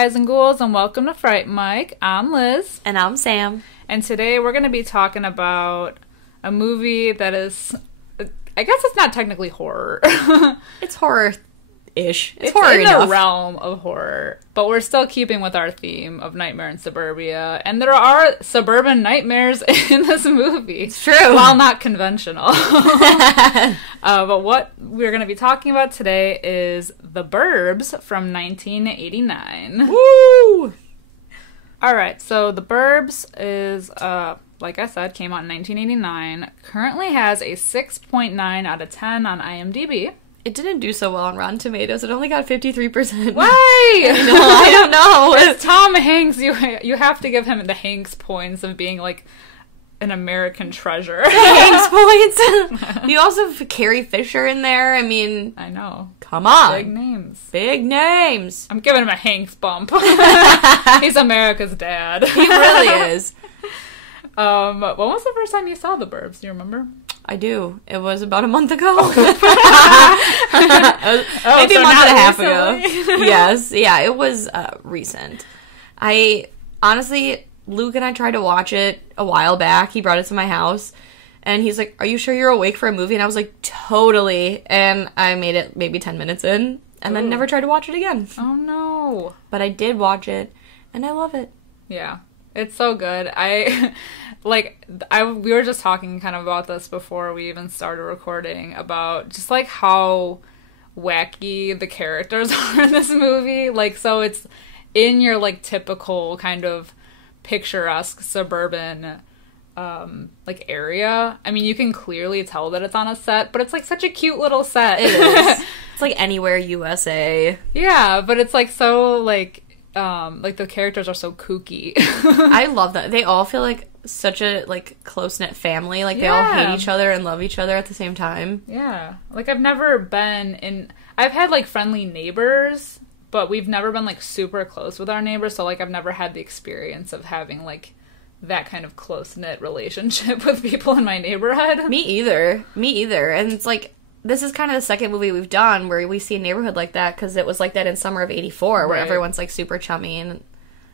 guys and ghouls, and welcome to Fright Mike. I'm Liz. And I'm Sam. And today we're going to be talking about a movie that is, I guess it's not technically horror. It's horror-ish. It's horror horror in enough. the realm of horror, but we're still keeping with our theme of Nightmare in Suburbia. And there are suburban nightmares in this movie. It's true. While not conventional. But what we're going to be talking about today is The Burbs from 1989. Woo! Alright, so The Burbs is, like I said, came out in 1989. Currently has a 6.9 out of 10 on IMDb. It didn't do so well on Rotten Tomatoes. It only got 53%. Why? I don't know. It's Tom Hanks. You have to give him the Hanks points of being, like, an American treasure. Hanks points. You also have Carrie Fisher in there. I mean... I know. Come on. Big names. Big names. I'm giving him a Hanks bump. He's America's dad. He really is. When was the first time you saw The Burbs? Do you remember? I do. It was about a month ago. Oh, Maybe so a month and a half recently? ago. Yes. Yeah, it was recent. Honestly, Luke and I tried to watch it a while back. He brought it to my house. And he's like, "Are you sure you're awake for a movie?" And I was like, "Totally." And I made it maybe 10 minutes in. And then never tried to watch it again. Oh, no. But I did watch it. And I love it. Yeah. It's so good. We were just talking kind of about this before we even started recording about just, like, how wacky the characters are in this movie. Like, so it's in your, like, typical kind of picturesque suburban, like, area. I mean, you can clearly tell that it's on a set, but it's, like, such a cute little set. It is. It's like Anywhere USA. Yeah, but it's, like, so, like the characters are so kooky. I love that. They all feel like such a, like, close-knit family. Like, they all hate each other and love each other at the same time. Yeah. Like, I've never been in... I've had, like, friendly neighbors, but we've never been, like, super close with our neighbors, so, like, I've never had the experience of having, like, that kind of close-knit relationship with people in my neighborhood. Me either. And it's, like... This is kind of the second movie we've done where we see a neighborhood like that, because it was like that in Summer of '84, where everyone's like super chummy and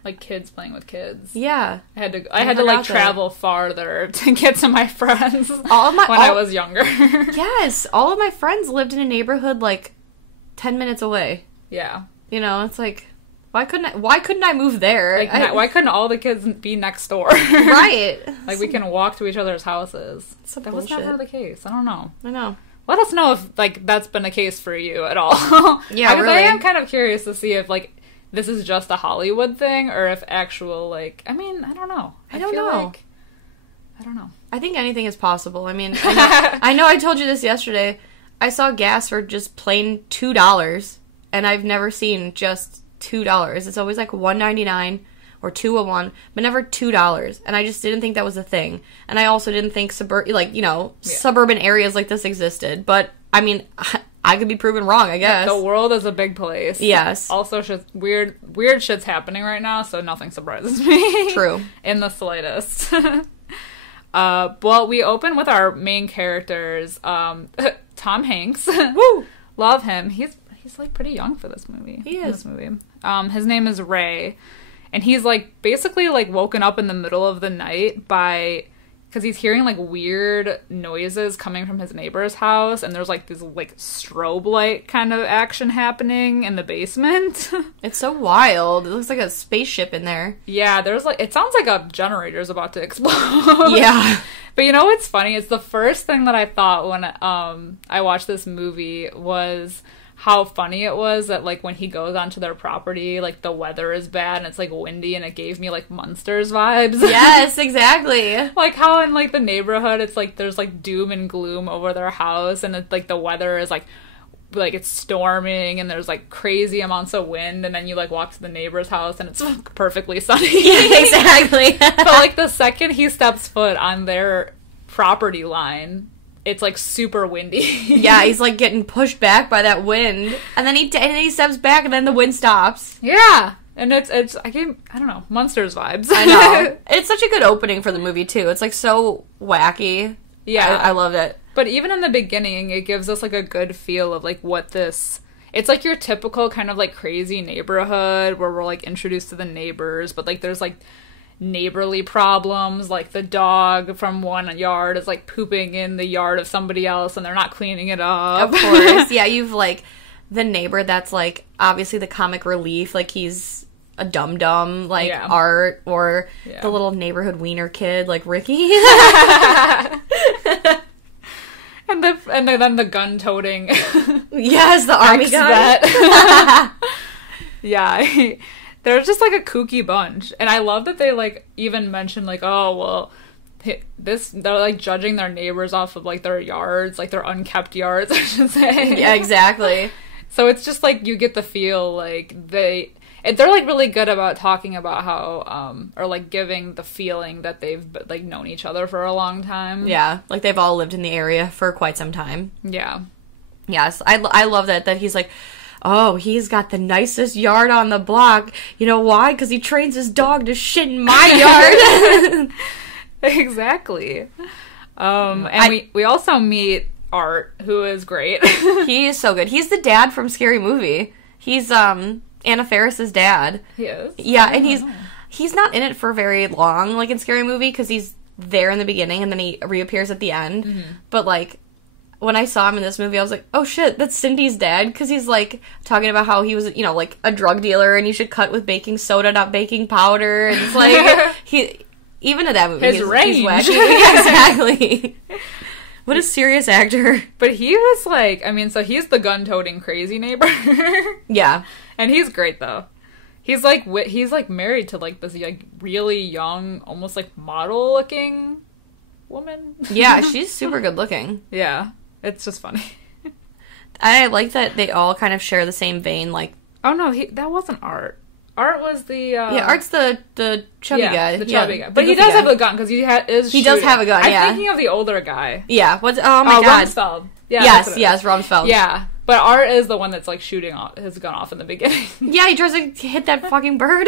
like kids playing with kids. Yeah, I had to like travel farther to get to my friends when I was younger. Yes, all of my friends lived in a neighborhood like 10 minutes away. Yeah, you know, it's like why couldn't I move there? Like, why couldn't all the kids be next door? Right. Like we can walk to each other's houses. That was bullshit. never the case. I don't know. I know. Let us know if, like, that's been the case for you at all. Yeah, really. I am kind of curious to see if, like, this is just a Hollywood thing, or if actual, like, I mean, I don't know. I don't know. I don't know. I think anything is possible. I mean, I know I told you this yesterday. I saw gas for just plain $2, and I've never seen just $2. It's always, like, $1.99 or $2.01, but never $2. And I just didn't think that was a thing. And I also didn't think suburban areas like this existed. But, I mean, I could be proven wrong, I guess. The world is a big place. Yes. Also, weird shit's happening right now, so nothing surprises me. True. In the slightest. Well, we open with our main characters, Tom Hanks. Woo! Love him. He's like pretty young for this movie. He is. This movie. His name is Ray. And he's, like, basically, like, woken up in the middle of the night because he's hearing, like, weird noises coming from his neighbor's house, and there's, like, this, like, strobe light kind of action happening in the basement. It's so wild. It looks like a spaceship in there. Yeah, there's, like, it sounds like a generator's about to explode. Yeah. But you know what's funny? It's the first thing that I thought when I watched this movie was how funny it was that, like, when he goes onto their property, like, the weather is bad and it's, like, windy, and it gave me, like, Munsters vibes. Yes, exactly. Like, how in, like, the neighborhood, it's, like, there's, like, doom and gloom over their house, and it's, like, the weather is, like, it's storming, and there's, like, crazy amounts of wind, and then you, like, walk to the neighbor's house, and it's perfectly sunny. Yeah, exactly. But, like, the second he steps foot on their property line, it's, like, super windy. Yeah, he's, like, getting pushed back by that wind. And then he steps back, and then the wind stops. Yeah. And I don't know, Munsters vibes. I know. It's such a good opening for the movie, too. It's, like, so wacky. Yeah. I love it. But even in the beginning, it gives us, like, a good feel of, like, what this... it's like your typical kind of like crazy neighborhood where we're like introduced to the neighbors, but like there's like neighborly problems, like the dog from one yard is like pooping in the yard of somebody else and they're not cleaning it up. Of course. Yeah, you've like the neighbor that's like obviously the comic relief, like he's a dum-dum, like Art, or the little neighborhood wiener kid, like Ricky. And then the gun-toting. Yes, the army guy. Yeah, they're just like a kooky bunch, and I love that they like even mention like, oh well, they're like judging their neighbors off of like their yards, like their unkept yards, I should say. Yeah, exactly. So it's just like you get the feel like they're like really good about talking about how or like giving the feeling that they've like known each other for a long time. Yeah, like they've all lived in the area for quite some time. Yeah. Yes, I love that he's like, oh, he's got the nicest yard on the block. You know why? Because he trains his dog to shit in my yard. Exactly. And we also meet Art, who is great. He is so good. He's the dad from Scary Movie. He's Anna Faris's dad. He is? Yeah, and he's not in it for very long, like in Scary Movie, because he's there in the beginning and then he reappears at the end. Mm-hmm. But like, when I saw him in this movie, I was like, oh shit, that's Cindy's dad, because he's like talking about how he was, you know, like a drug dealer and you should cut with baking soda, not baking powder. And it's like, even in that movie, his range. He's wacky. Yeah, exactly. What a serious actor. But he was like, I mean, so he's the gun-toting crazy neighbor. Yeah. And he's great, though. He's like married to like this like really young, almost like model-looking woman. Yeah, she's super good looking. Yeah. It's just funny. I like that they all kind of share the same vein, like... Oh, no, that wasn't Art. Art was the... Yeah, Art's the chubby guy. The chubby guy. But he does have a gun, because he does have a gun, yeah. I'm thinking of the older guy. Yeah. Oh my god. Rumsfeld. Yeah, yes, Rumsfeld. Yeah. But Art is the one that's, like, shooting his gun off in the beginning. Yeah, he tries to hit that fucking bird.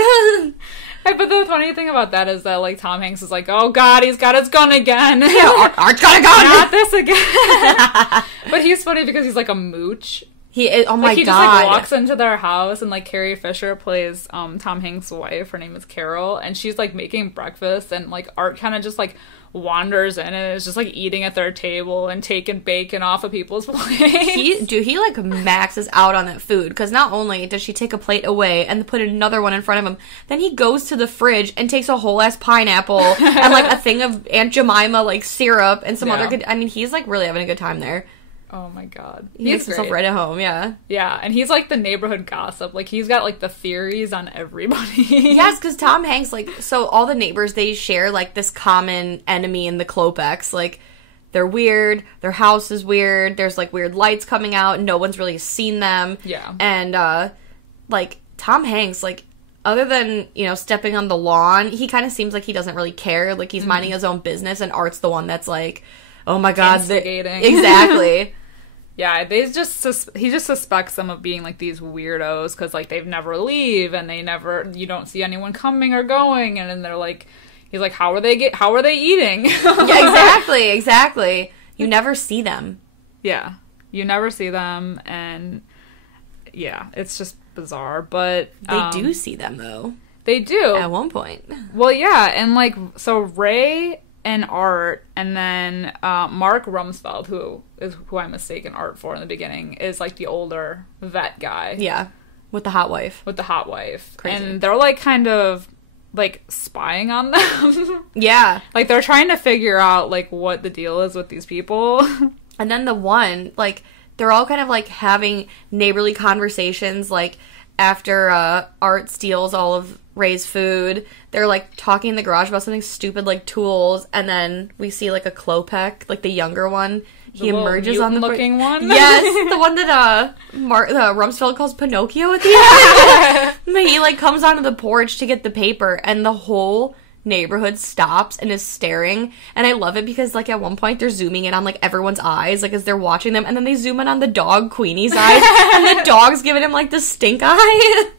But the funny thing about that is that, like, Tom Hanks is like, oh god, he's got his gun again. Yeah, Art's got a gun! Not this again. But he's funny because he's, like, a mooch. He is, oh my god. He just, like, walks into their house, and, like, Carrie Fisher plays Tom Hanks' wife. Her name is Carol, and she's, like, making breakfast, and, like, Art kind of just, like, wanders in and is just, like, eating at their table and taking bacon off of people's plates. He, like, maxes out on that food, because not only does she take a plate away and put another one in front of him, then he goes to the fridge and takes a whole-ass pineapple and, like, a thing of Aunt Jemima, like, syrup and some other good... I mean, he's, like, really having a good time there. Oh my god. He makes himself right at home, yeah. Yeah, and he's like the neighborhood gossip. Like, he's got like the theories on everybody. Yes, because Tom Hanks, like, so all the neighbors, they share like this common enemy in the Klopeks. Like, they're weird, their house is weird, there's like weird lights coming out, no one's really seen them. Yeah. And, like, Tom Hanks, like, other than, you know, stepping on the lawn, he kind of seems like he doesn't really care. Like, he's minding his own business, and Art's the one that's like... Oh my god. Instigating. Exactly. Yeah, he just suspects them of being, like, these weirdos, because, like, they've never leave, and you don't see anyone coming or going, and then they're like, he's like, how are they eating? Yeah, exactly. You never see them. Yeah. You never see them, and, yeah, it's just bizarre, but... They do see them, though. They do. At one point. Well, yeah, and, like, so Ray... and Art, and then Mark Rumsfeld, who I mistaken Art for in the beginning, is like the older vet guy. Yeah, with the hot wife. Crazy. And they're like kind of like spying on them. Yeah. Like they're trying to figure out like what the deal is with these people. And then the one, like, they're all kind of like having neighborly conversations, like after Art steals all of Ray's food, they're like talking in the garage about something stupid like tools, and then we see like a Klopek, like the younger one. He emerges on the looking one. Yes, the one that Rumsfeld calls Pinocchio at the end. He like comes onto the porch to get the paper, and the whole neighborhood stops and is staring. And I love it because like at one point they're zooming in on like everyone's eyes, like as they're watching them, and then they zoom in on the dog Queenie's eyes, and the dog's giving him like the stink eye.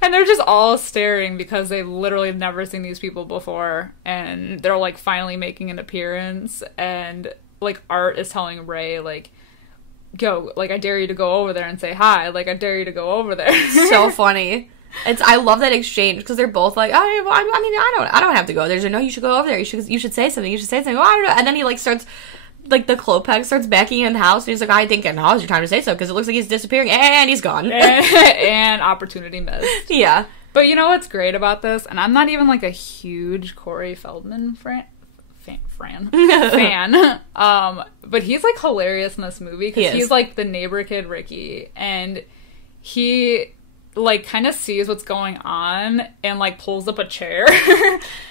And they're just all staring because they literally have never seen these people before, and they're like finally making an appearance, and like Art is telling Ray like, go, like, I dare you to go over there and say hi. Like, I dare you to go over there. So funny. I love that exchange because they're both like, I don't have to go there. They're no, you should go over there. You should say something. You should say something. Oh, I don't know. And then he like starts, like the Klopex starts backing in the house, and he's like, I think now's your time to say so because it looks like he's disappearing, and he's gone. And opportunity missed. Yeah. But you know what's great about this? And I'm not even like a huge Corey Feldman fan. But he's like hilarious in this movie because he's like the neighbor kid Ricky, and he like kind of sees what's going on and like pulls up a chair.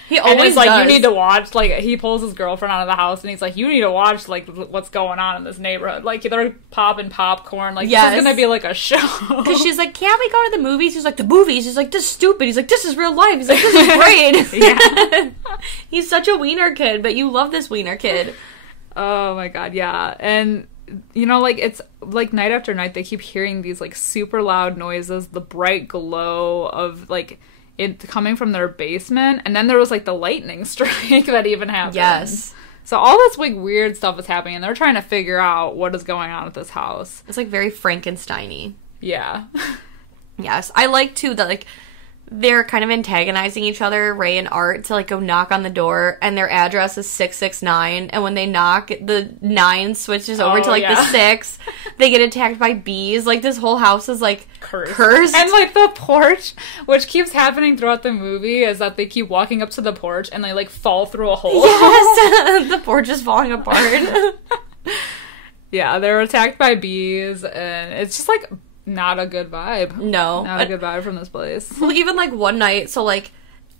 He always like, does. you need to watch, like, he pulls his girlfriend out of the house and he's like, you need to watch like what's going on in this neighborhood. Like, they're popping popcorn, like, this is gonna be like a show. Because she's like, can't we go to the movies? He's like, the movies? He's like, this is stupid. He's like, this is real life. He's like, this is great. Yeah. He's such a wiener kid, but you love this wiener kid. Oh my god, yeah. And you know, like, it's like night after night they keep hearing these like super loud noises, the bright glow of like it coming from their basement, and then there was like the lightning strike that even happened. Yes. So all this like weird stuff is happening, and they're trying to figure out what is going on at this house. It's like very Frankenstein-y. Yeah. Yes. I like too that like they're kind of antagonizing each other, Ray and Art, to like go knock on the door, and their address is 669, and when they knock, the 9 switches over to like the 6. They get attacked by bees. Like, this whole house is like cursed. And like the porch, which keeps happening throughout the movie, is that they keep walking up to the porch and they like fall through a hole. Yes. The porch is falling apart. Yeah, they're attacked by bees, and it's just like not a good vibe. No. Not a good vibe from this place. Well, even, like, one night, so, like,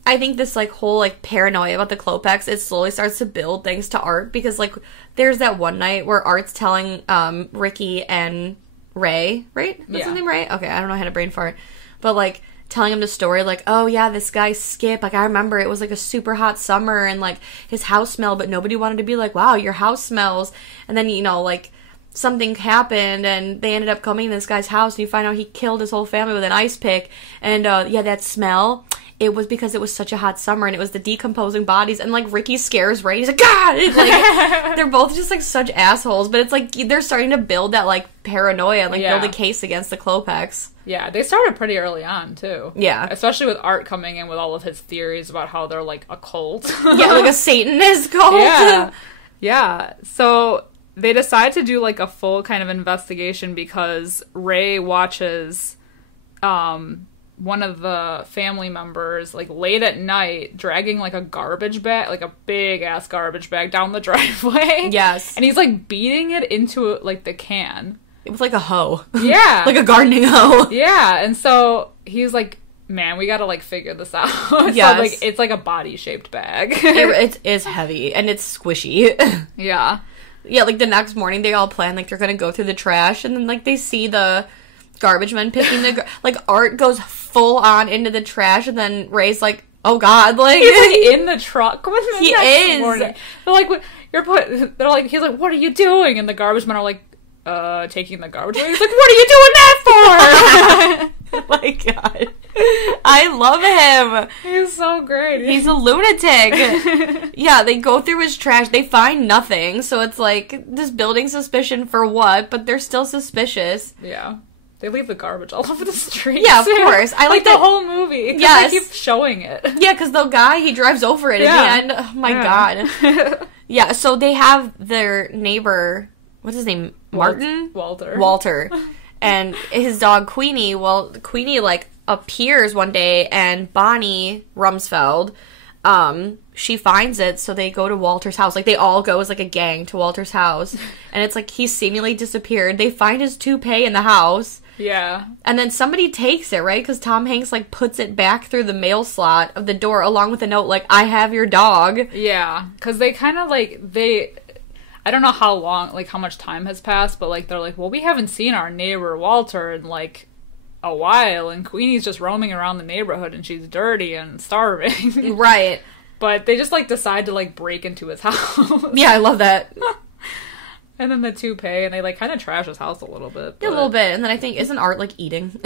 I think this, like, whole, like, paranoia about the Klopex, it slowly starts to build thanks to Art, because, like, there's that one night where Art's telling, Ricky and Ray, right? That's his name, Ray? Okay, I don't know how to brain fart. But, like, telling him the story, like, oh, yeah, this guy Skip, like, I remember it was, like, a super hot summer, and, like, his house smelled, but nobody wanted to be like, wow, your house smells. And then, you know, like, something happened, and they ended up coming to this guy's house, and you find out he killed his whole family with an ice pick, and, yeah, that smell, it was because it was such a hot summer, and it was the decomposing bodies, and, like, Ricky scares Ray, he's like, God! It's like, they're both just, like, such assholes, but it's, like, they're starting to build that, like, paranoia, and, like, build a case against the Klopex. Yeah, they started pretty early on, too. Yeah. Especially with Art coming in with all of his theories about how they're, like, a cult. Yeah, like a Satanist cult. Yeah. Yeah, so they decide to do, like, a full kind of investigation because Ray watches one of the family members, like, late at night dragging, like, a garbage bag, like, a big-ass garbage bag down the driveway. Yes. And he's, like, beating it into, like, the can. It was like a hoe. Yeah. Like a gardening hoe. Yeah, and so he's like, man, we gotta, like, figure this out. Yes. So, like, it's like a body-shaped bag. It is heavy, and it's squishy. Yeah. Yeah, like, the next morning, they all plan, like, they're gonna go through the trash, and then, like, they see the garbage men picking the... like, Art goes full on into the trash, and then Ray's like, oh, God, like... He's, like, in the truck with them He next is. morning. They're like, they're like, he's like, what are you doing? And the garbage men are like, taking the garbage away. He's like, what are you doing that for? Oh my God. I love him. He's so great. He's a lunatic. Yeah, they go through his trash. They find nothing. So it's like, this building suspicion for what? But they're still suspicious. Yeah. They leave the garbage all over the street. Yeah, of course. I like the whole movie. Yes. They keep showing it. Yeah, because the guy, he drives over it at the end. Oh my God. Yeah, so they have their neighbor, what's his name? Martin? Walter. And his dog, Queenie. Well, Queenie, like, appears one day, and Bonnie Rumsfeld, she finds it, so they go to Walter's house. Like, they all go as, like, a gang to Walter's house. And it's like, he's seemingly disappeared. They find his toupee in the house. Yeah. And then somebody takes it, right? Because Tom Hanks, like, puts it back through the mail slot of the door, along with a note, like, I have your dog. Yeah. Because they kind of, like, I don't know how long, like, how much time has passed, but, like, they're like, well, we haven't seen our neighbor Walter in, like, a while, and Queenie's just roaming around the neighborhood, and she's dirty and starving. Right. But they just, like, decide to, like, break into his house. Yeah, I love that. And then the toupee, and they, like, kind of trash his house a little bit. Yeah, a little bit. And then I think, isn't Art, like, eating?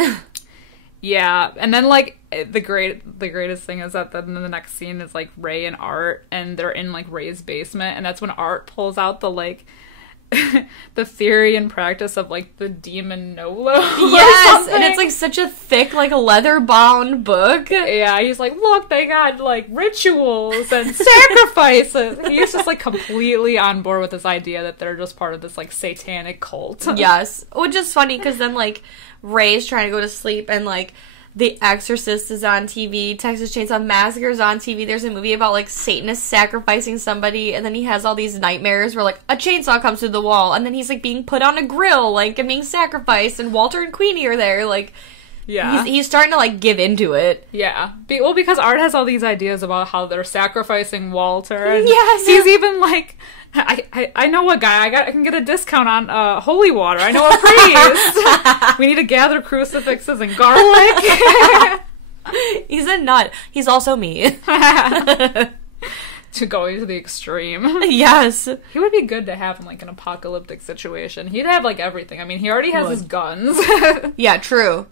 Yeah, and then, like, the greatest thing is that then the next scene is, like, Ray and Art, and they're in, like, Ray's basement, and that's when Art pulls out the, like, the theory and practice of, like, the demon Nolo. Yes, and it's, like, such a thick, like, leather-bound book. Yeah, he's like, look, they got, like, rituals and sacrifices. He's just, like, completely on board with this idea that they're just part of this, like, satanic cult. Yes, which is funny, because then, like, Ray's trying to go to sleep, and, like, The Exorcist is on TV, Texas Chainsaw Massacre is on TV, there's a movie about, like, Satanists sacrificing somebody, and then he has all these nightmares where, like, a chainsaw comes through the wall, and then he's, like, being put on a grill, like, and being sacrificed, and Walter and Queenie are there, like, yeah. He's starting to, like, give into it. Yeah. Well, because Art has all these ideas about how they're sacrificing Walter, and yes. he's even, like, I know a guy, I can get a discount on holy water. I know a priest. We need to gather crucifixes and garlic. He's a nut. He's also me. To go to the extreme. Yes. He would be good to have in, like, an apocalyptic situation. He'd have, like, everything. I mean, he already has his guns. Yeah, true.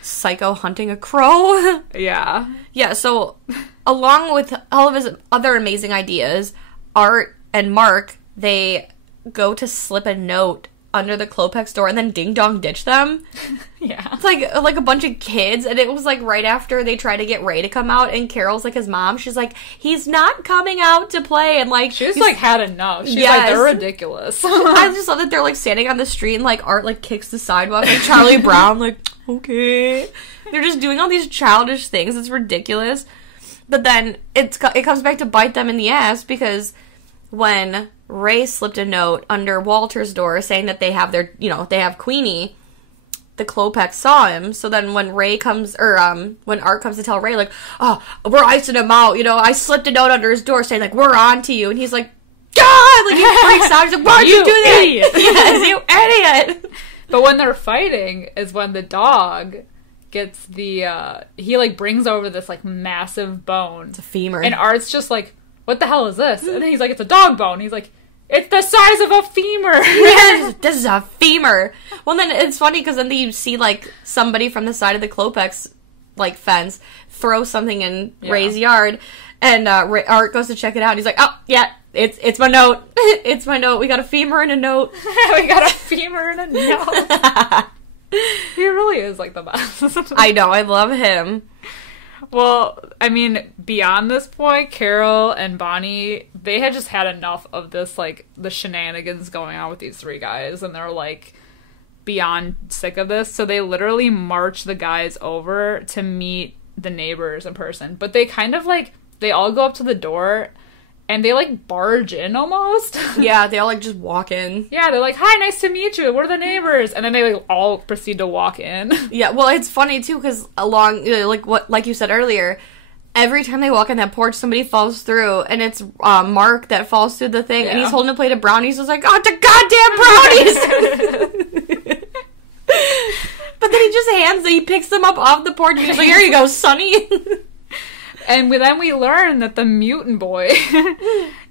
Psycho hunting a crow. Yeah. Yeah, so along with all of his other amazing ideas, Art and Mark, they go to slip a note under the Klopex door and then ding dong ditch them. Yeah. It's like a bunch of kids, and it was like right after they try to get Ray to come out, and Carol's like his mom. She's like, he's not coming out to play, and like she's like had enough. She's like, they're ridiculous. I just love that they're like standing on the street and like Art like kicks the sidewalk like Charlie Brown, like, okay. They're just doing all these childish things. It's ridiculous. But then it comes back to bite them in the ass, because when Ray slipped a note under Walter's door saying that they have they have Queenie, the Klopex saw him. So then when when Art comes to tell Ray, like, oh, we're icing him out, I slipped a note under his door saying, like, we're on to you. And he's like, God! Like, he freaks out. He's like, why'd you do that? Idiot. Yes, you idiot! But when they're fighting is when the dog gets he, like, brings over this, like, massive bone. It's a femur. And Art's just like, what the hell is this? And then he's like, it's a dog bone. He's like, it's the size of a femur. Yes, this is a femur. Well, then it's funny because then you see, like, somebody from the side of the Klopex, like, fence throw something in Ray's yard, and Art goes to check it out. And he's like, oh, yeah, it's my note. It's my note. We got a femur and a note. We got a femur and a note. He really is, like, the best. I know. I love him. Well, I mean, beyond this point, Carol and Bonnie, they had just had enough of this, like, the shenanigans going on with these three guys, and they're, like, beyond sick of this, so they literally march the guys over to meet the neighbors in person. But they kind of, like, they all go up to the door, and they, like, barge in almost. Yeah, they all, like, just walk in. Yeah, they're like, hi, nice to meet you, we're the neighbors. And then they, like, all proceed to walk in. Yeah, well, it's funny, too, because like you said earlier, every time they walk in that porch, somebody falls through, and it's Mark that falls through the thing, and he's holding a plate of brownies. He's like, oh, the goddamn brownies! But then he picks them up off the porch, and he's like, here you go, Sonny. And then we learn that the mutant boy,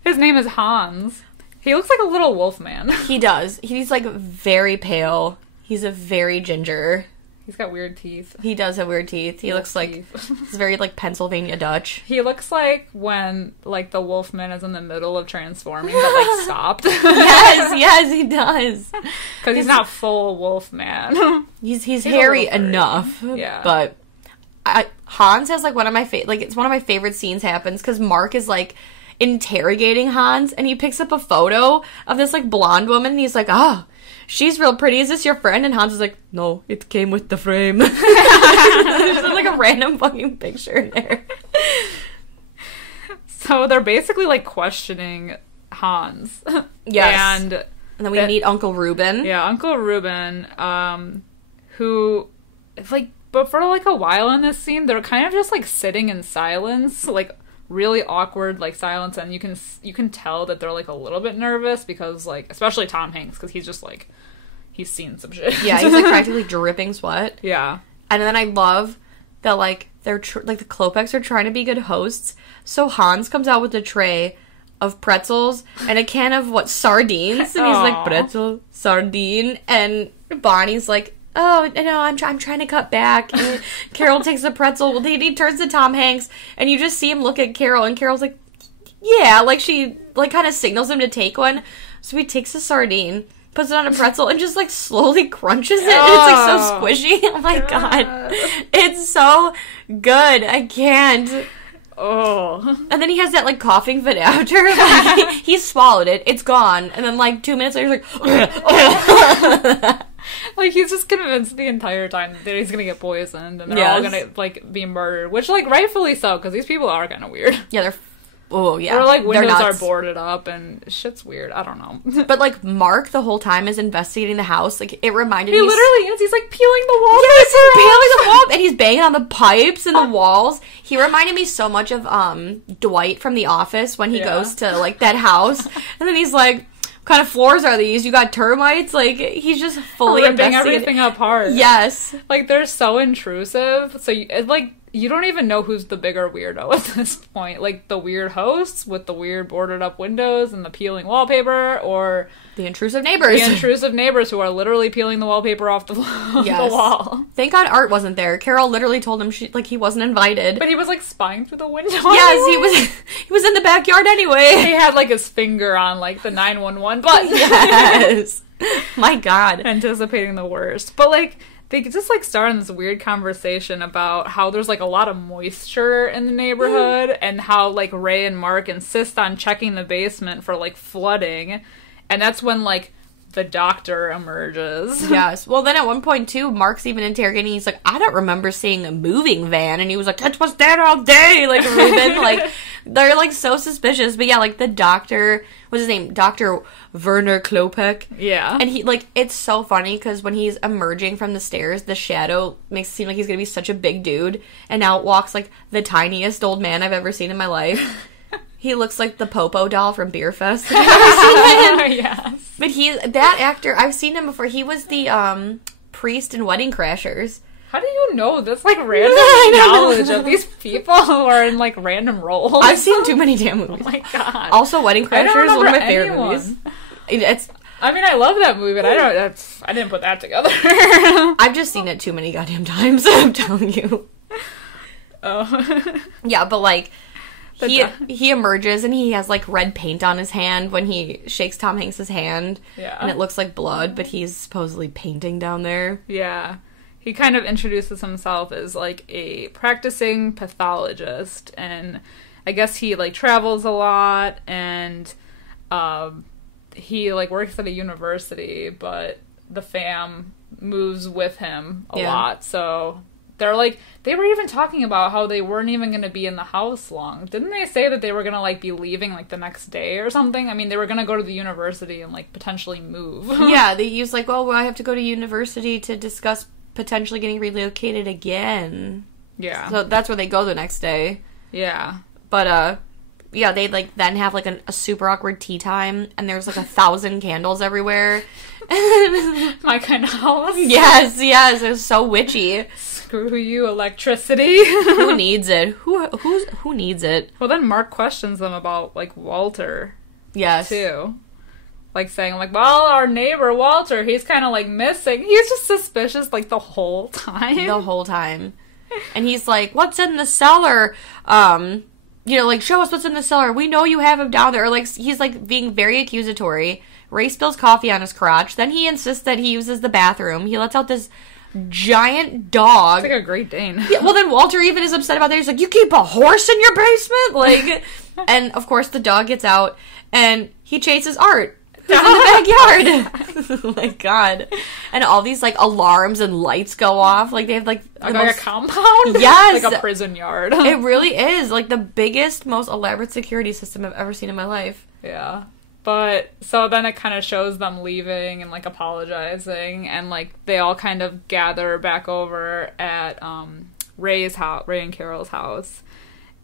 his name is Hans. He looks like a little wolf man. He does. He's, like, very pale. He's a very ginger. He's got weird teeth. He does have weird teeth. He looks like he's very, like, Pennsylvania Dutch. He looks like when, like, the Wolfman is in the middle of transforming, but, like, stopped. Yes, he does. Because he's not full Wolfman. He's hairy enough. Yeah. But Hans has, like, it's one of my favorite scenes happens, because Mark is, like, interrogating Hans, and he picks up a photo of this, like, blonde woman, and he's like, oh, she's real pretty. Is this your friend? And Hans is like, no, it came with the frame. There's like a random fucking picture in there. So they're basically, like, questioning Hans. Yes. And then we meet Uncle Reuben. Yeah, Uncle Reuben, who, like, but for, like, a while in this scene, they're kind of just, like, sitting in silence, like, really awkward, like, silence, and you can tell that they're, like, a little bit nervous, because, like, especially Tom Hanks, because he's just, like, he's seen some shit. Yeah, he's, like, practically dripping sweat. Yeah. And then I love that, like, they're, like, the Klopex are trying to be good hosts, so Hans comes out with a tray of pretzels and a can of, sardines, and he's like, pretzel, sardine, and Bonnie's like, oh, no, I'm trying to cut back. And Carol takes the pretzel. Well, he turns to Tom Hanks, and you just see him look at Carol, and Carol's like, yeah, like, she, like, kind of signals him to take one. So he takes a sardine, puts it on a pretzel, and just, like, slowly crunches it. And it's, like, so squishy. Oh, my God. It's so good. I can't. Oh. And then he has that, like, coughing fit after. Like, he swallowed it. It's gone. And then, like, 2 minutes later, he's like... Like, he's just convinced the entire time that he's gonna get poisoned, and they're all gonna, like, be murdered. Which, like, rightfully so, because these people are kind of weird. Yeah, they're... Oh, yeah. Or, like, windows are boarded up, and shit's weird. I don't know. But, like, Mark, the whole time, is investigating the house. Like, it reminded me... He literally is. He's, like, peeling the wall. Yes, he's peeling the wall, and he's banging on the pipes and the walls. He reminded me so much of, Dwight from The Office when he goes to, like, that house. And then he's like... What kind of floors are these? You got termites? Like, he's just fully ripping everything apart. Yes. Like, they're so intrusive. So, you don't even know who's the bigger weirdo at this point. Like, the weird hosts with the weird boarded up windows and the peeling wallpaper, or... The intrusive neighbors. The intrusive neighbors who are literally peeling the wallpaper off the wall. Thank God Art wasn't there. Carol literally told him he wasn't invited. But he was, like, spying through the window. Yes, he was in the backyard anyway. He had, like, his finger on, like, the 911 button. Yes. My God. Anticipating the worst. But, like... They just, like, start on this weird conversation about how there's, like, a lot of moisture in the neighborhood and how, like, Ray and Mark insist on checking the basement for, like, flooding. And that's when, like, the doctor emerges. Yes. Well, then at one point, too, Mark's even interrogating. He's like, I don't remember seeing a moving van. And he was like, it was there all day. Like, Ruben, like, they're, like, so suspicious. But, yeah, like, the doctor, what's his name? Dr. Werner Klopek. Yeah. And he, like, it's so funny because when he's emerging from the stairs, the shadow makes it seem like he's going to be such a big dude. And now walks, like, the tiniest old man I've ever seen in my life. He looks like the Popo doll from Beer Fest. Have you ever seen him? Yes. But that actor, I've seen him before. He was the priest in Wedding Crashers. How do you know this, like, random knowledge of these people who are in, like, random roles? I've seen too many damn movies. Oh my God. Also, Wedding Crashers, one of my favorite movies. I mean, I love that movie, but I didn't put that together. I've just seen it too many goddamn times, I'm telling you. Oh. Yeah, but, like... He emerges and he has, like, red paint on his hand when he shakes Tom Hanks' hand. Yeah. And it looks like blood, but he's supposedly painting down there. Yeah. He kind of introduces himself as, like, a practicing pathologist. And I guess he, like, travels a lot. And he, like, works at a university. But the fam moves with him a lot. So... They were even talking about how they weren't even going to be in the house long. Didn't they say that they were going to, like, be leaving, like, the next day or something? I mean, they were going to go to the university and, like, potentially move. Yeah, they used, like, well, I have to go to university to discuss potentially getting relocated again. Yeah. So that's where they go the next day. Yeah. But, yeah, they, like, then have, like, a super awkward tea time, and there's, like, 1,000 candles everywhere. My kind of house. Yes, it was so witchy. Screw you, electricity. Who needs it? Who needs it? Well, then Mark questions them about, like, Walter. Yes. Too. Like, saying, like, well, our neighbor, Walter, he's kind of, like, missing. He's just suspicious, like, the whole time. The whole time. And he's like, what's in the cellar? You know, like, show us what's in the cellar. We know you have him down there. Or, like, he's, like, being very accusatory. Ray spills coffee on his crotch. Then he insists that he uses the bathroom. He lets out this giant dog. It's like a Great Dane. Yeah, well, then Walter even is upset about that. He's like, you keep a horse in your basement? Like, and, of course, the dog gets out, and he chases Art, who's in the backyard. Oh, my God. And all these, like, alarms and lights go off. Like, they have, like... a compound? Yes! Like a prison yard. It really is. Like, the biggest, most elaborate security system I've ever seen in my life. Yeah. But, so then it kind of shows them leaving and, like, apologizing, and, like, they all kind of gather back over at, Ray's house, Ray and Carol's house,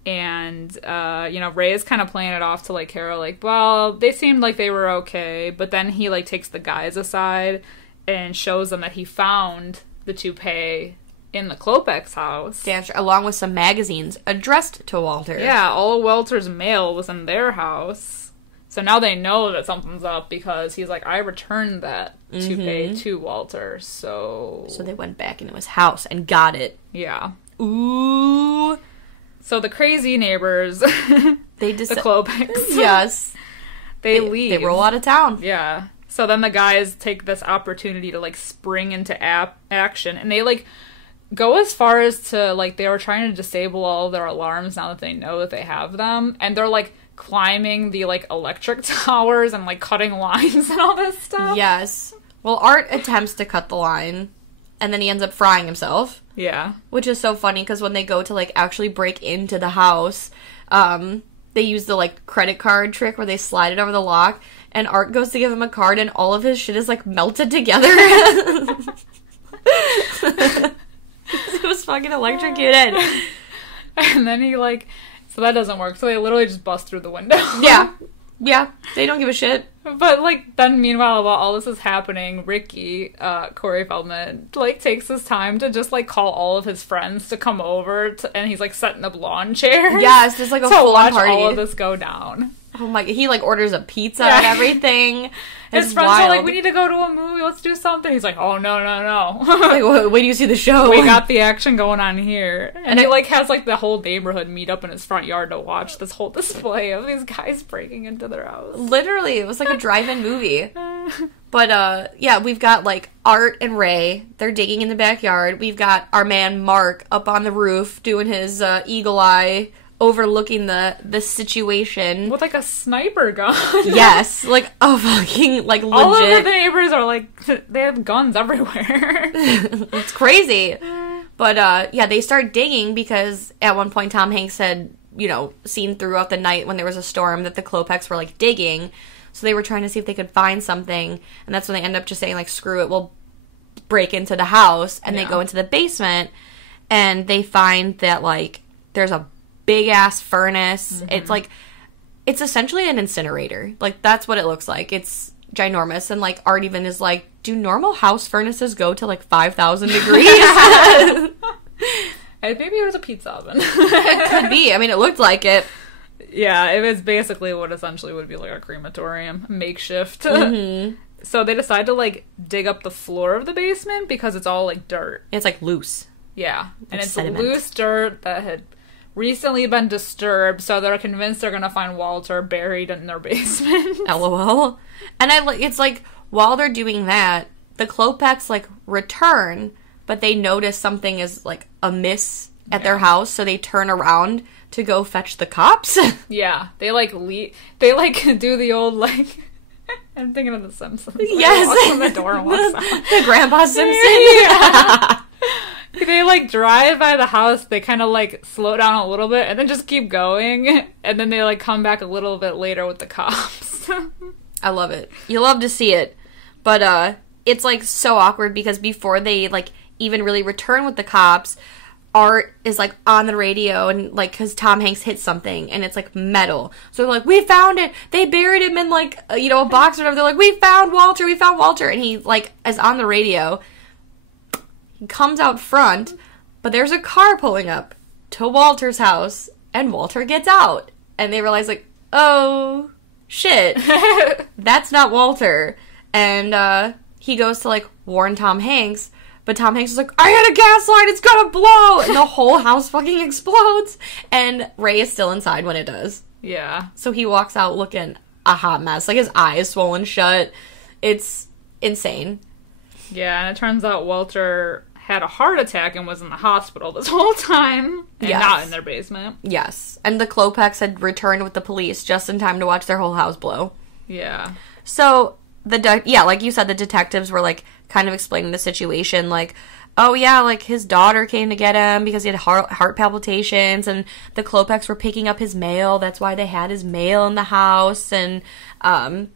and, you know, Ray is kind of playing it off to, like, Carol, like, well, they seemed like they were okay, but then he, like, takes the guys aside and shows them that he found the toupee in the Klopek's house. Dance, along with some magazines addressed to Walter. Yeah, all of Walter's mail was in their house. So now they know that something's up because he's like, I returned that toupee to Walter, so... So they went back into his house and got it. Yeah. Ooh. So the crazy neighbors, the Klopeks, yes, they leave. They roll out of town. Yeah. So then the guys take this opportunity to, like, spring into action. And they, like, go as far as to, like, they were trying to disable all of their alarms now that they know that they have them. And they're, like, climbing the, like, electric towers and, like, cutting lines and all this stuff. Yes. Well, Art attempts to cut the line, and then he ends up frying himself. Yeah. Which is so funny, because when they go to, like, actually break into the house, they use the, like, credit card trick where they slide it over the lock, and Art goes to give him a card, and all of his shit is, like, melted together. It was fucking electrocuted. And then he, like... So that doesn't work. So they literally just bust through the window. Yeah. Yeah. They don't give a shit. But, like, then meanwhile, while all this is happening, Ricky, Corey Feldman, like, takes his time to just, like, call all of his friends to come over, and he's, like, setting up lawn chairs. Yes, there's, like, a full-on party. To watch all of this go down. Oh my... He, like, orders a pizza and everything. His friends are like, we need to go to a movie, let's do something. He's like, oh, no. Like, wait do you see the show? We got the action going on here. And he, like, has, like, the whole neighborhood meet up in his front yard to watch this whole display of these guys breaking into their house. Literally, it was like a drive-in movie. But, yeah, we've got, like, Art and Ray. They're digging in the backyard. We've got our man Mark up on the roof doing his eagle eye, overlooking the situation. With, like, a sniper gun. Yes. Like, a fucking, like, legit. All of the neighbors are, like, they have guns everywhere. It's crazy. But, yeah, they start digging because at one point Tom Hanks had, you know, seen throughout the night when there was a storm that the Klopeks were, like, digging. So they were trying to see if they could find something. And that's when they end up just saying, like, screw it, we'll break into the house. And they go into the basement. And they find that, like, there's a big-ass furnace. Mm-hmm. It's essentially an incinerator. Like, that's what it looks like. It's ginormous. And, like, Art even is like, do normal house furnaces go to, like, 5,000 degrees? Maybe it was a pizza oven. It could be. I mean, it looked like it. Yeah, it was basically what essentially would be, like, a crematorium. Makeshift. Mm-hmm. So they decide to, like, dig up the floor of the basement because it's all, like, dirt. It's, like, loose. Yeah. And it's sediment. Loose dirt that had recently been disturbed, so they're convinced they're gonna find Walter buried in their basement. LOL. And it's like, while they're doing that, the Klopeks, like, return, but they notice something is, like, amiss at their house, so they turn around to go fetch the cops. Yeah. They, like, they, like, do the old, like... I'm thinking of The Simpsons. Yes. Walks on the door and walks out. The Grandpa Simpson. Yeah. They, like, drive by the house, they kind of, like, slow down a little bit, and then just keep going, and then they, like, come back a little bit later with the cops. I love it. You love to see it. But, it's, like, so awkward, because before they, like, even really return with the cops, Art is, like, on the radio, and, like, because Tom Hanks hit something, and it's, like, metal. So they're like, we found it! They buried him in, like, you know, a box or whatever. They're like, we found Walter! And he, like, is on the radio. He comes out front, but there's a car pulling up to Walter's house, and Walter gets out. And they realize, like, oh, shit. That's not Walter. And he goes to, like, warn Tom Hanks, but Tom Hanks is like, I hit a gas line, it's gonna blow! And the whole house fucking explodes. And Ray is still inside when it does. Yeah. So he walks out looking a hot mess. Like, his eye is swollen shut. It's insane. Yeah, and it turns out Walter had a heart attack and was in the hospital this whole time. And not in their basement. Yes. And the Klopeks had returned with the police just in time to watch their whole house blow. Yeah. So, like you said, the detectives were, like, kind of explaining the situation, like, oh yeah, like, his daughter came to get him because he had heart palpitations, and the Klopeks were picking up his mail, that's why they had his mail in the house, and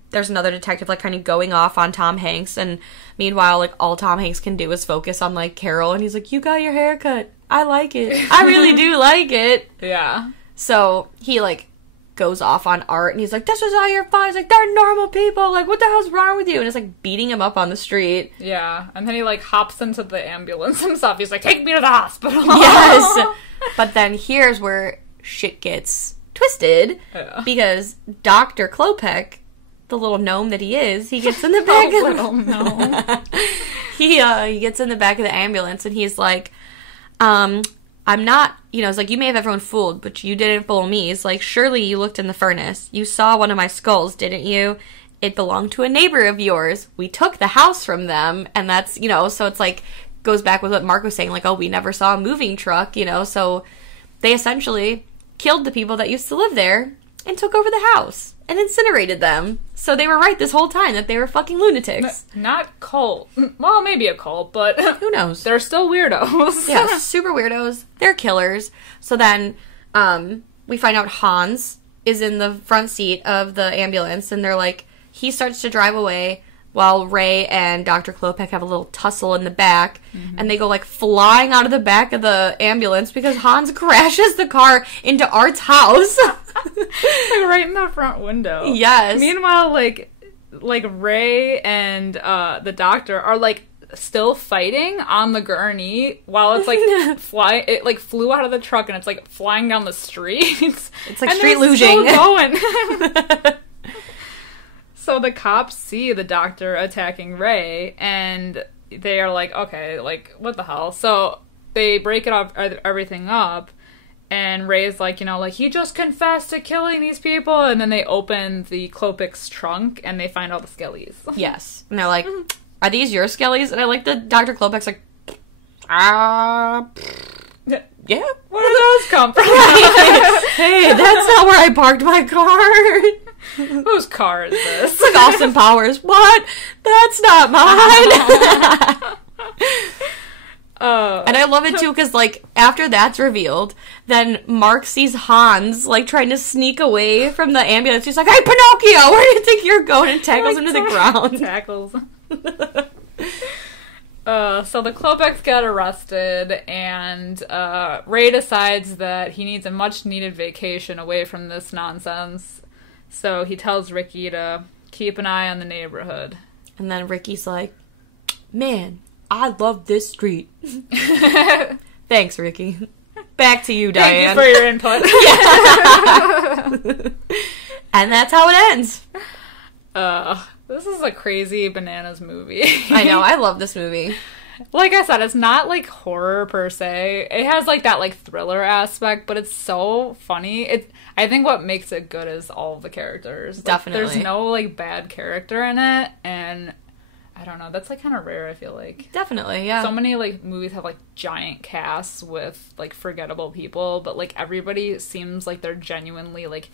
there's another detective, like, kind of going off on Tom Hanks, and meanwhile, like, all Tom Hanks can do is focus on, like, Carol, and he's like, you got your hair cut, I like it, I really do like it. Yeah. So, he, like, goes off on Art, and he's like, this was all your fault. He's like, they're normal people, like, what the hell's wrong with you? And it's like beating him up on the street. Yeah, and then he, like, hops into the ambulance himself. He's like, take me to the hospital. Yes. But then here's where shit gets twisted, because Dr. Klopek, the little gnome that he is, he gets in the back of little gnome. he gets in the back of the ambulance, and he's like, I'm not, it's like, you may have everyone fooled, but you didn't fool me. It's like, surely you looked in the furnace. You saw one of my skulls, didn't you? It belonged to a neighbor of yours. We took the house from them, and that's, so it's like, goes back with what Mark was saying, like, oh, we never saw a moving truck, so they essentially killed the people that used to live there and took over the house and incinerated them. So they were right this whole time that they were fucking lunatics. Not cult. Well, maybe a cult, but who knows? They're still weirdos. Yeah, super weirdos. They're killers. So then we find out Hans is in the front seat of the ambulance, and they're like, he starts to drive away while Ray and Dr. Klopek have a little tussle in the back, and they go, like, flying out of the back of the ambulance because Hans crashes the car into Art's house. Like, right in the front window. Yes. Meanwhile, like Ray and the doctor are, like, still fighting on the gurney while it's, like, it, like, flew out of the truck and it's, like, flying down the street. It's like street luging. Still going. So the cops see the doctor attacking Ray, and they are like, okay, like, what the hell? So they break everything up, and Ray's like, like, he just confessed to killing these people, and then they open the Klopek's trunk, and they find all the skellies. Yes. And they're like, are these your skellies? And I like that Dr. Klopek's like, yeah. Where do those come from? Hey, that's not where I parked my car. Whose car is this? It's like Austin Powers. What? That's not mine. And I love it too because, like, after that's revealed, then Mark sees Hans, like, trying to sneak away from the ambulance. He's like, hey, Pinocchio, where do you think you're going? And tackles him to the ground. Tackles. So the Klopeks get arrested, and Ray decides that he needs a much-needed vacation away from this nonsense. So he tells Ricky to keep an eye on the neighborhood. And then Ricky's like, man, I love this street. Thanks, Ricky. Back to you, Diane. Thank you for your input. And that's how it ends. This is a crazy bananas movie. I know, I love this movie. Like I said, it's not, like, horror per se. It has, like, that, like, thriller aspect, but it's so funny. I think what makes it good is all the characters. Like, definitely. There's no, like, bad character in it, and I don't know, that's, like, kind of rare, I feel like. Definitely, yeah. So many, like, movies have, like, giant casts with, like, forgettable people, but, like, everybody seems like they're genuinely, like,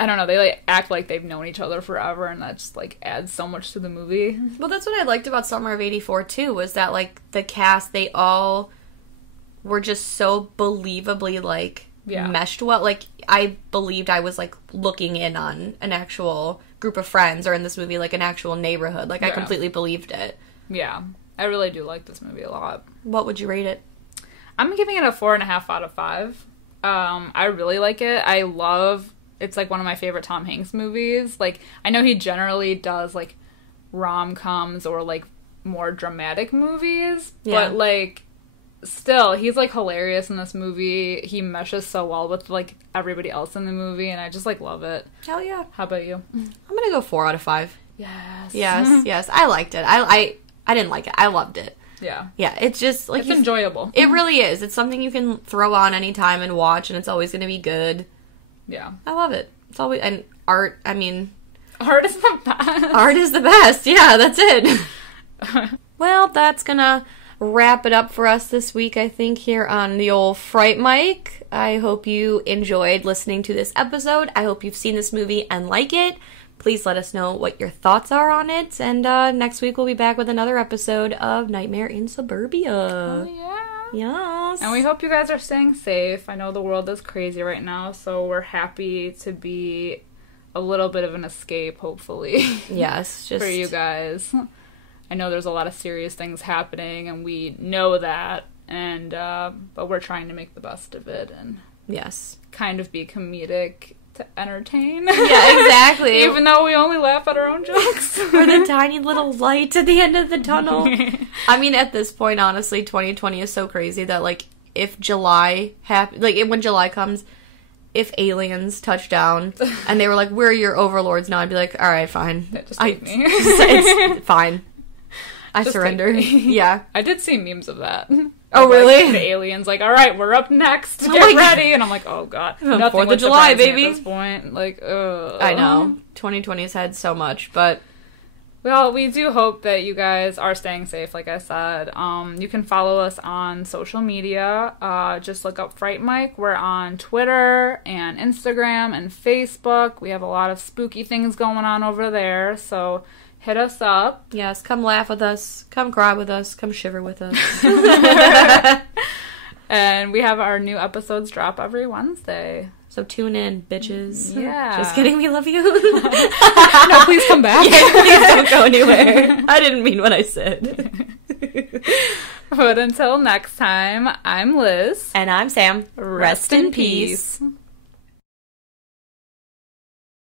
I don't know, they, like, act like they've known each other forever, and that just, like, adds so much to the movie. Well, that's what I liked about Summer of '84, too, was that, like, the cast, they all were just so believably, like, meshed well. Like, I believed I was, like, looking in on an actual group of friends, or in this movie, like, an actual neighborhood. Like, I completely believed it. Yeah. I really do like this movie a lot. What would you rate it? I'm giving it a 4.5 out of 5. I really like it. It's, like, one of my favorite Tom Hanks movies. Like, I know he generally does, like, rom-coms or, like, more dramatic movies. Yeah. But, like, still, he's, like, hilarious in this movie. He meshes so well with, like, everybody else in the movie, and I just, like, love it. Hell yeah. How about you? I'm gonna go 4 out of 5. Yes. Yes. I liked it. I didn't like it. I loved it. Yeah. Yeah, it's just, like... It's enjoyable. It really is. It's something you can throw on anytime and watch, and it's always gonna be good. Yeah. I love it. It's always... And art, I mean... Art is the best. Art is the best. Yeah, that's it. Well, that's gonna wrap it up for us this week, I think, here on the old Fright Mic. I hope you enjoyed listening to this episode. I hope you've seen this movie and like it. Please let us know what your thoughts are on it. And next week we'll be back with another episode of Nightmare in Suburbia. Oh, yeah. Yes. And we hope you guys are staying safe. I know the world is crazy right now, so we're happy to be a little bit of an escape, hopefully. Yes. For you guys. I know there's a lot of serious things happening, and we know that, and but we're trying to make the best of it and kind of be comedic to entertain. Yeah, exactly. Even though we only laugh at our own jokes. We're the tiny little light at the end of the tunnel. I mean, at this point, honestly, 2020 is so crazy that, like, if July when July comes, if aliens touch down and they were like, "We're your overlords now," I'd be like, "All right, fine. Just take me. It's fine. I surrender." Yeah. I did see memes of that. Oh, Like, really? the aliens, like, all right, we're up next. Oh Get my ready. And I'm like, oh, God. Nothing 4th of would July, surprise me baby. at this point. Like, ugh. I know. 2020's had so much, but... Well, we do hope that you guys are staying safe, like I said. You can follow us on social media. Just look up Fright Mike. We're on Twitter and Instagram and Facebook. We have a lot of spooky things going on over there, so hit us up. Yes, come laugh with us. Come cry with us. Come shiver with us. And we have our new episodes drop every Wednesday. So tune in, bitches. Yeah. Just kidding, we love you. No, please come back. Yeah, please don't go anywhere. I didn't mean what I said. But until next time, I'm Liz. And I'm Sam. Rest in peace.